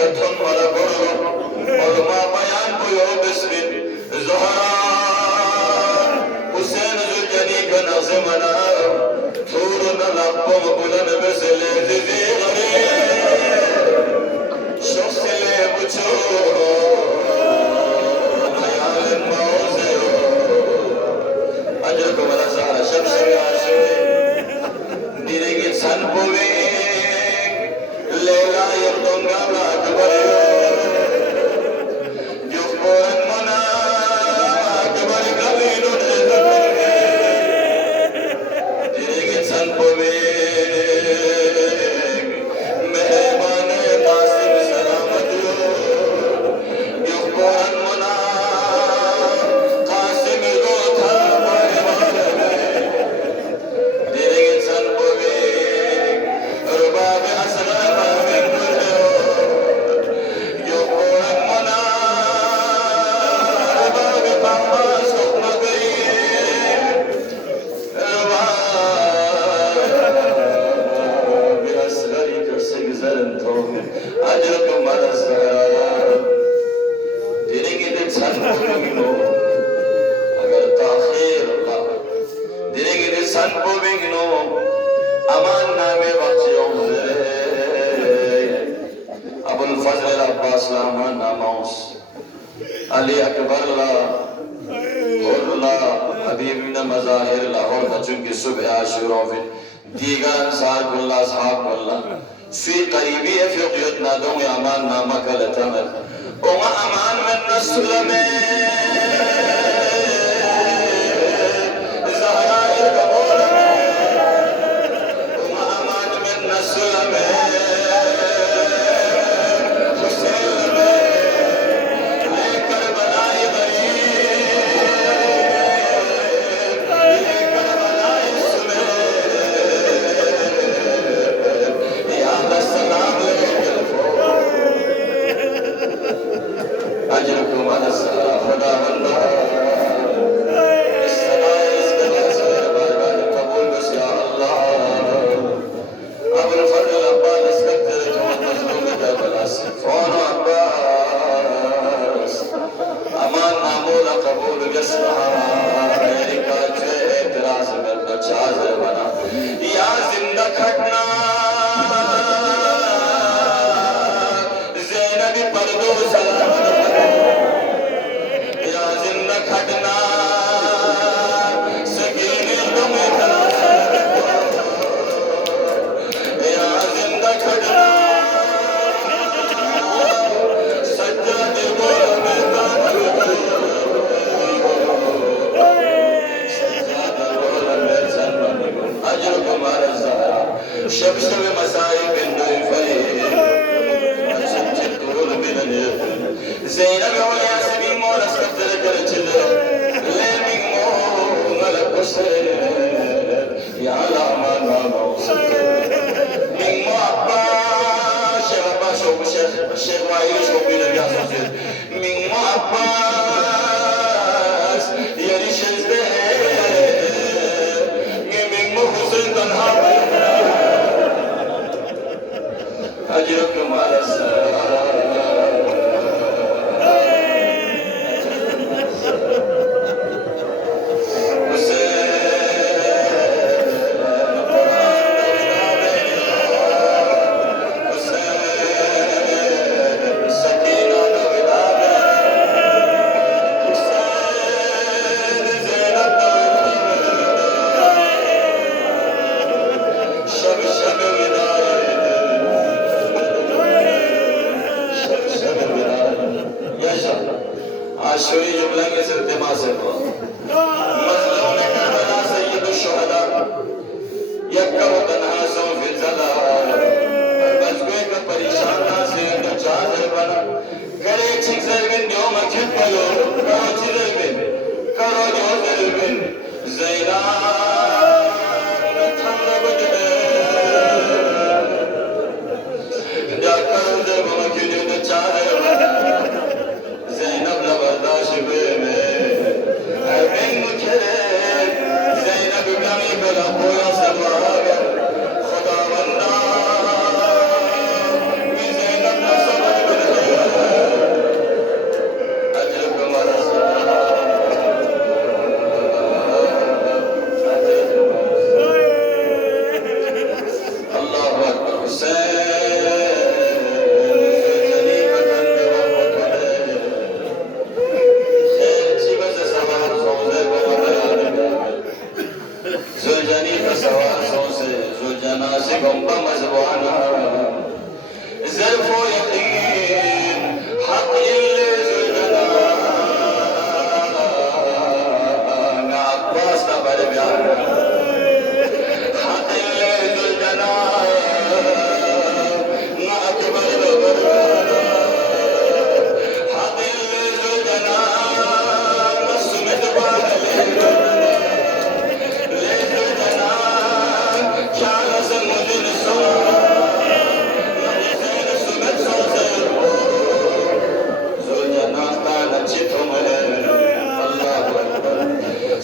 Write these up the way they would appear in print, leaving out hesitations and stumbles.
hakikaton mara borro olma bayan buyo bismin Zahra Hüseyin Zülcani ka nazımana Turuna labbım bulan mesele dedi gari Şoksele buçu Hayalin mauze Acırkı bana Zahra şapşırı aşırı Diri gitsen bu Leyla yurdungala kıbarıyor Yufboran mana kıbar kabilun ezakırge Diri gitsen povek Mehmane Qasim selamet Yufboran mana Qasim gota bayvane Diri gitsen povek Rubab asra Ali Akbar la Horla Habibine mazahir la Horda çünkü subh aşura fi digan sar kulla sahab kulla fi qaribiye fi qiyutna dum aman nama kala tamal wa aman min naslame Zahra kabul wa aman min naslame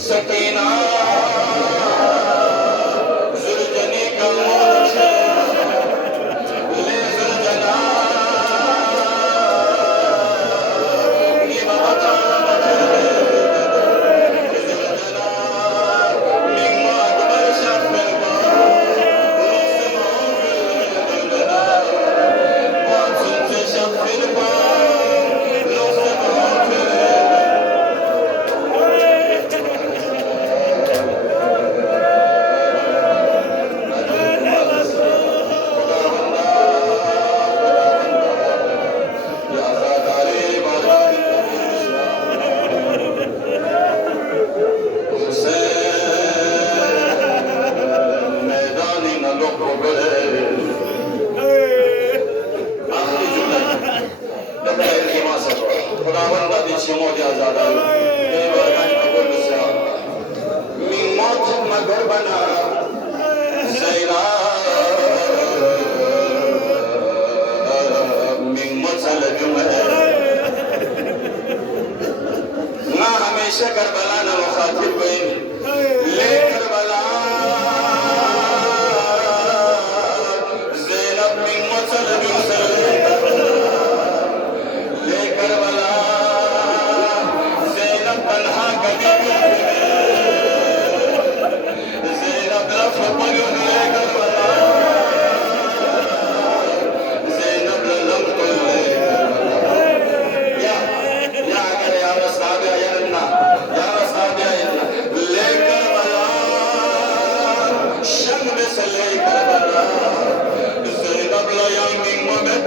Sakina जुर्जनी का मोर्चा ले जुर्जना नी बाबा जुर्जना Mingma Akbar shuffle बा रोसमा जुर्जना वासुन से shuffle बा रोसमा हमेशा Karbala ना मुखातिब बन ले करबला ज़ैनब बिन मुसल बिन ले करबला ज़ैनब तन्हा कभी ज़ैनब लफ्ज़ पढ़ो ले करबला ज़ैनब लफ्ज़ ले या अगर या रसाब या ना या रसाब या ले करबला शम में से ले करबला ज़ैनब ला या मिंग में